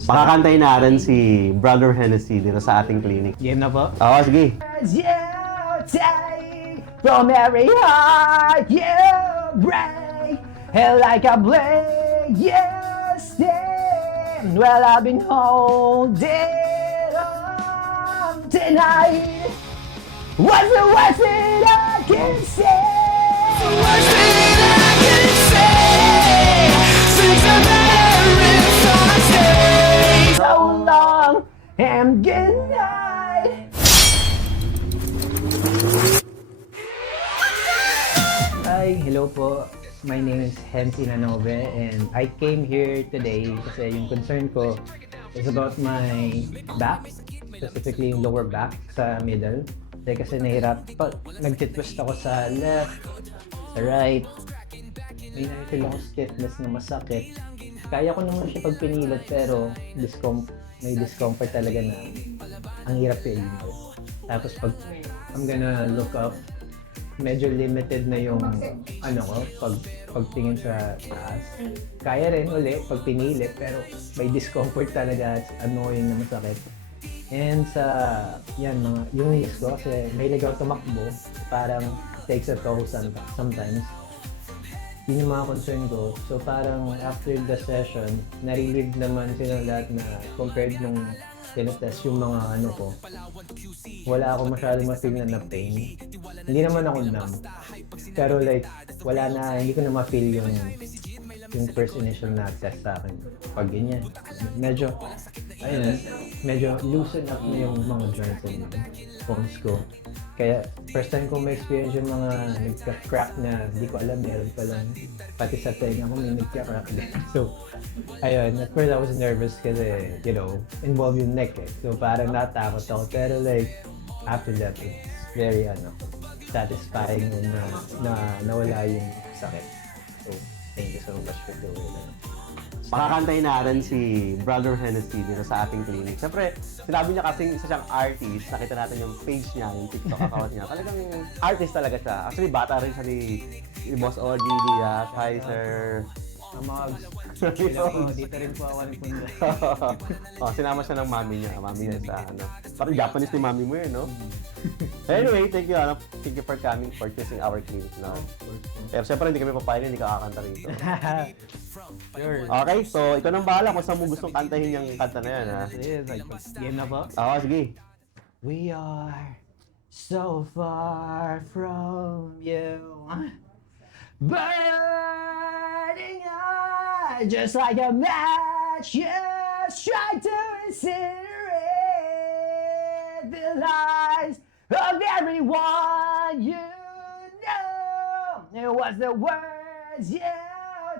Pakakantayin natin si Brother Hennessy dito sa ating clinic. Game na po? Oo, sige. You take from every heart you break, and like a blade you stand. Well, I've been holding on tonight. What's the worst that I can say? The worst that I can say. Since I've been stay so long and good night. Hi, hello po. My name is Hensi Nanove and I came here today kasi yung concern ko is about my back, specifically yung lower back sa middle. Kasi nahirap, nag-twist ako sa left, sa right, may nakikita akong stiffness na masakit. Kaya ko naman siya pag pinilit pero may discomfort talaga na ang hirap i-ignore. Tapos pag I'm gonna look up, medyo limited na yung pagtingin sa taas. Kaya rin ulit pag pinilit pero may discomfort talaga, annoying na masakit. And sa yung knees ko kasi may ligaw tumakbo, parang takes a toll sometimes. Yun yung mga concern ko. So parang after the session, na-relieve naman sila lahat na compared nung tinetest yung mga ko. Wala ako masyadong ma-feel na pain. Hindi naman ako numb. Pero like, hindi ko na ma-feel yung first initial na test sa akin. Pag ganyan, medyo loosen up na yung mga joints and bones ko. Kaya first time kong ma-experience yung mga nagka-crack na hindi ko alam, meron pa lang. Pati sa tenga ko may nagka-crack din. So, ayun, at first I was nervous kasi, involved yung neck eh. So parang natakot ako. Pero like, after that, it's very satisfying na nawala yung sakit. So, thank you so much for doing that. Pakakantayin natin si Brother Hennessy dito sa ating clinic. Siyempre, sinabi niya kasing isa siyang artist. Nakita natin yung page niya, yung TikTok account niya. Talagang artist talaga siya. Actually, bata rin siya ni Boss OG, Diaz. Hi, sir. Mags. Hello, dito rin po ako nagpunta. Sinama siya ng mami niya. Mami niya sa parang Japanese ni mami mo yun, no? Anyway, thank you for coming, for choosing our clinic now. Pero syempre, hindi kami papayag, hindi ka kakanta rito. Sure. Okay, so ikaw nang bahala kung saan mo gustong kantahin yung kanta na yan, ha? Game na po? Oo, sige. We are so far from you, burning out just like a match. Just try to incinerate the lies of everyone you know. It was the words you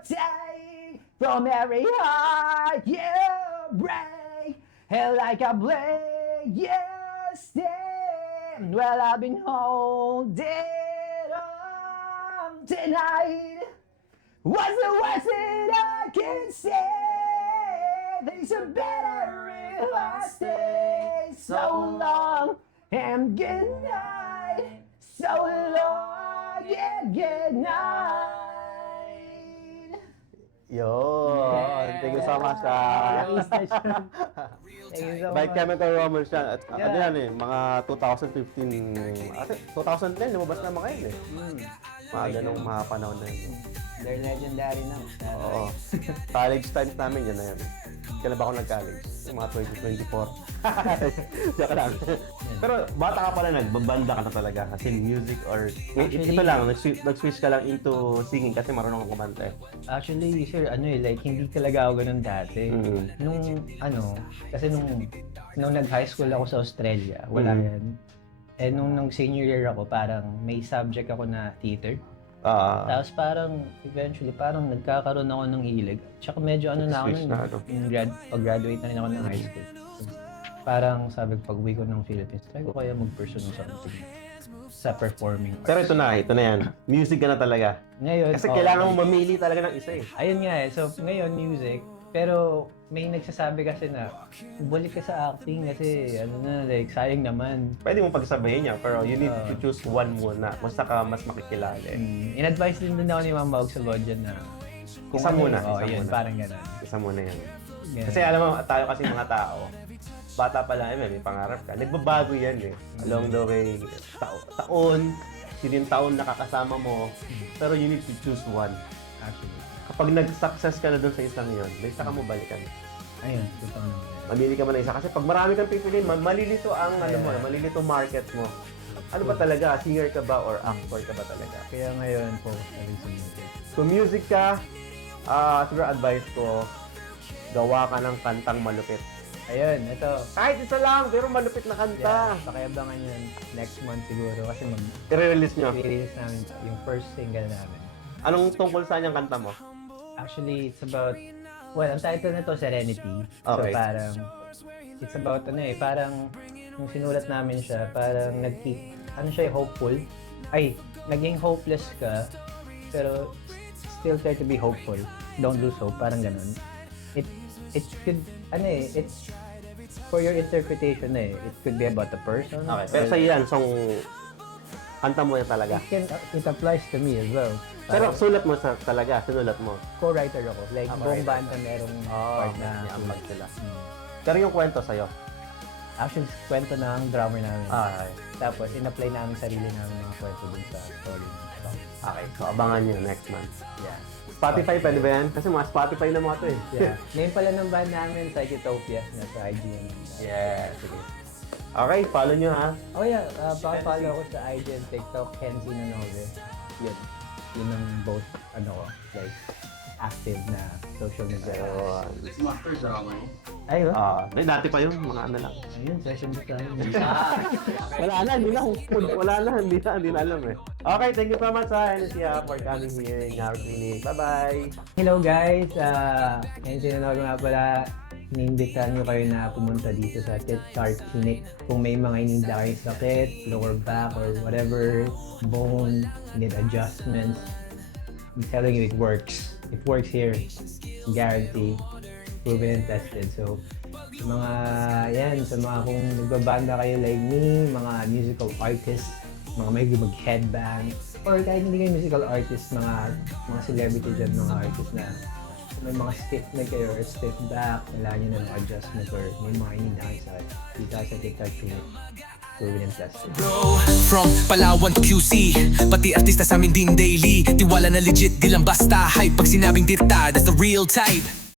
take from every heart you break, and like a blade you stand. Well, I've been holding on tonight. What's the worst that I can say? Things are better if I stay so long. And good night, so long, yeah, good night. Yun. Thank you so much, Thank you so By much. Chemical Romance yan. At ano yan eh, mga 2015, 2010, lumabas na mga yun eh. Mga ganong mga panahon na yun. They're legendary now. Oo. College times namin, yan na yan. Kailan ba ako nag-college? Yung mga 2024. Joke lang. Pero bata ka pala, nagbabanda ka na talaga kasi music or... Actually- ito lang, nag-switch ka lang into singing kasi marunong kang kumanta eh. Actually, sir, like, hindi talaga ako ganun dati. Mhm. Kasi nung nag-high school ako sa Australia, wala Mhm. yan. Eh, nung senior year ako, parang may subject ako na theater. Tapos parang, eventually, parang nagkakaroon ako ng hilig. Tsaka medyo na ako Switch nun, na, ano? pag-graduate na rin ako ng high school. So, parang sabi ko, pag-uwi ko ng Philippines, try ko kaya mag-pursue ng something sa performing arts. Pero ito na yan. Music ka na talaga. Ngayon, Kasi kailangan mo mamili talaga ng isa eh. Ayun nga eh. So, ngayon, music. Pero may nagsasabi kasi na balik ka sa acting kasi like sayang naman. Pwede mo pagsabayin niya, pero you need to choose one muna kung saan ka mas makikilala. In-advise din ako ni Ma'am Maug sa Lodyan na Isa muna, Oo, isa yun, muna. parang gano'n. Isa muna yan. Yeah. Kasi alam mo, tayo kasi mga tao, bata pa lang, may pangarap ka. Nagbabago yan eh. Along the way, taon, yun yung taon nakakasama mo. Pero you need to choose one. Actually. Kapag nag-success ka na doon sa isang yun, may saka mo balikan. Ayun, totoo naman. Mamili ka man ng isa. Kasi pag marami kang pipiliin, malilito ang malilito market mo. Ano ba talaga? Singer ka ba or actor ka ba talaga? Kaya ngayon, focus na rin sa music. Kung music ka, siguro advice ko, gawa ka ng kantang malupit. Ayun, ito. Kahit isa lang, pero malupit na kanta. Yeah, pakiabangan yun next month siguro kasi I-release nyo. mag-release namin yung first single namin. Anong tungkol saan yung kanta mo? Actually, it's about, well, ang title nito Serenity. Okay. So parang, it's about parang yung sinulat namin siya, parang hopeful. Ay, naging hopeless ka, pero still try to be hopeful. Don't lose hope, parang ganun. It could, it's for your interpretation It could be about the person. Okay, pero sa yan, kanta mo yan talaga. It applies to me as well. Pero sulat mo sinulat mo. Co-writer ako. Like, buong co-writer. banda merong part na may ambag sila. Hmm. Pero yung kwento sa'yo. Actually, kwento ng drummer namin. Okay. Tapos, in-apply namin sarili namin mga kwento dun sa story. Okay, so abangan nyo next month. Yeah. Spotify, pwede ba yan? Kasi mga Spotify na mga to eh. Yeah. Name pala ng band namin, Psychotopia, na sa IG. Yeah, sige. Okay, follow nyo ha. Oh yeah, follow ko sa IG and TikTok, Kenzie Nanove. Yun. Yun ang both, like, active na social media. Ay, ba? Dati pa yun, mga ano lang. Ayun, session sa Wala na, hindi na alam eh. Okay, thank you so much Hennessy for coming here in our clinic. Bye-bye! Hello guys! Kenzie Nanove nga pala. Iniimbitahan nyo kayo na pumunta dito sa Tart Clinic. Kung may mga ininda kayong sakit, lower back or whatever, bone, need adjustments, I'm telling you, it works. It works here. Guarantee. Proven and tested. So, sa mga kung nagbabanda kayo like me, mga musical artists, mga may mag-headbang, or kahit hindi kayo musical artists, mga celebrity dyan, mga artists na may mga stiff na kayo or stiff back, kailangan nyo ng adjustment or may mga inindang sa dito sa TikTok Clinic. Proven and tested. From Palawan to QC, pati artista sa amin din daily. Tiwala na legit, di lang basta hype. Pag sinabing dirta, that's the real type.